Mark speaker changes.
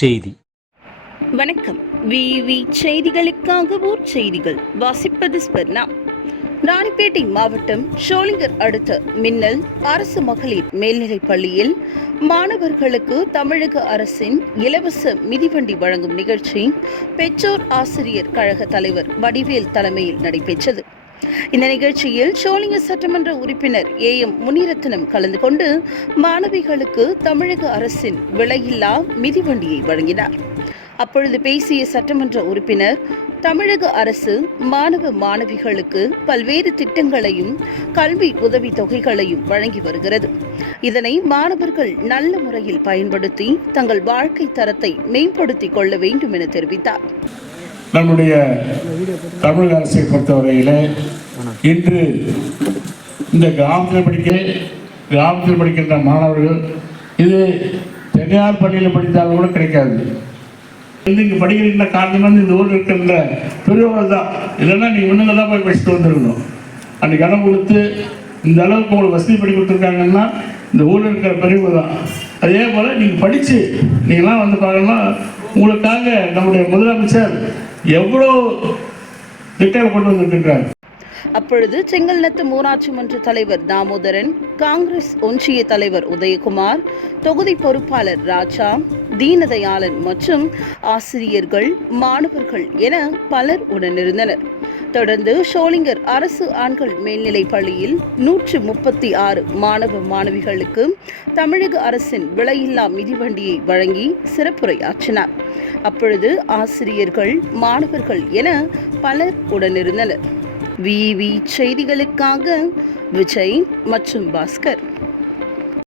Speaker 1: செய்தி.
Speaker 2: வணக்கம். விவி செய்திகளுக்காக ஊர் செய்திகள். வாசிப்பது ஸ்பர்ணா ராணிப்பேட்டை மாவட்டம் ஷோலிங்கர் அடுத்த மின்னல் அரசு மகளிர் மேல்நிலைப் பள்ளியில் மாணவர்களுக்கு தமிழக அரசின் இலவச மிதிவண்டி வழங்கும் நிகழ்ச்சி பெற்றோர் ஆசிரியர் கழக தலைவர் வடிவேல் தலைமையில் நடைபெற்றது. இந்த நிகழ்ச்சியில் சோழிங்க சட்டமன்ற உறுப்பினர் ஏ எம் முனிரத்னம் கலந்து கொண்டு மாணவிகளுக்கு தமிழக அரசின் விலையில்லா மிதிவண்டியை வழங்கினார். அப்பொழுது பேசிய சட்டமன்ற உறுப்பினர் தமிழக அரசு மாணவ மாணவிகளுக்கு பல்வேறு திட்டங்களையும் கல்வி உதவி தொகைகளையும் வழங்கி வருகிறது. இதனை மாணவர்கள் நல்ல முறையில் பயன்படுத்தி தங்கள் வாழ்க்கை தரத்தை மேம்படுத்திக் கொள்ள வேண்டும் என தெரிவித்தார்.
Speaker 3: நம்முடைய தமிழக அரசை பொறுத்தவரையில் இன்று இந்த கிராமத்தில் படிக்க கிராமத்தில் படிக்கின்ற மாணவர்கள் இது தனியார் பள்ளியில் படித்தாலும் கூட கிடைக்காது. வந்து இங்கே படிக்கிற காரணம் வந்து இந்த ஊரில் இருக்கின்ற பெரியவர்கள் தான். இல்லைன்னா நீ ஒன்றுங்க தான் போய் படிச்சுட்டு வந்துருக்கணும். அன்றைக்கி இடம் கொடுத்து இந்த அளவுக்கு உங்களுக்கு வசதி பண்ணி கொடுத்துருக்காங்கன்னா இந்த ஊரில் இருக்கிற பெரியவங்க தான். அதே போல் நீங்கள் படித்து நீங்களாம் வந்து பார்க்கணும்னா உங்களுக்காக நம்முடைய முதலமைச்சர் எவ்வளோ திட்டங்கள் கொண்டு வந்திருக்கின்றார்?
Speaker 2: அப்பொழுது செங்கல்நத்து ஊராட்சி மன்ற தலைவர் தாமோதரன் காங்கிரஸ் ஒன்றிய தலைவர் உதயகுமார் தொகுதி பொறுப்பாளர் ராஜா தீனதயாளன் மற்றும் ஆசிரியர்கள் மாணவர்கள் என பலர் உடனிருந்தனர். தொடர்ந்து ஷோலிங்கர் அரசு ஆண்கள் மேல்நிலைப் பள்ளியில் நூற்று முப்பத்தி ஆறு மாணவ மாணவிகளுக்கு தமிழக அரசின் விலையில்லா மிதிவண்டியை வழங்கி சிறப்புரையாற்றினார். அப்பொழுது ஆசிரியர்கள் மாணவர்கள் என பலர் உடனிருந்தனர். விவி செய்திகளுக்காக விஜய் மற்றும் பாஸ்கர்.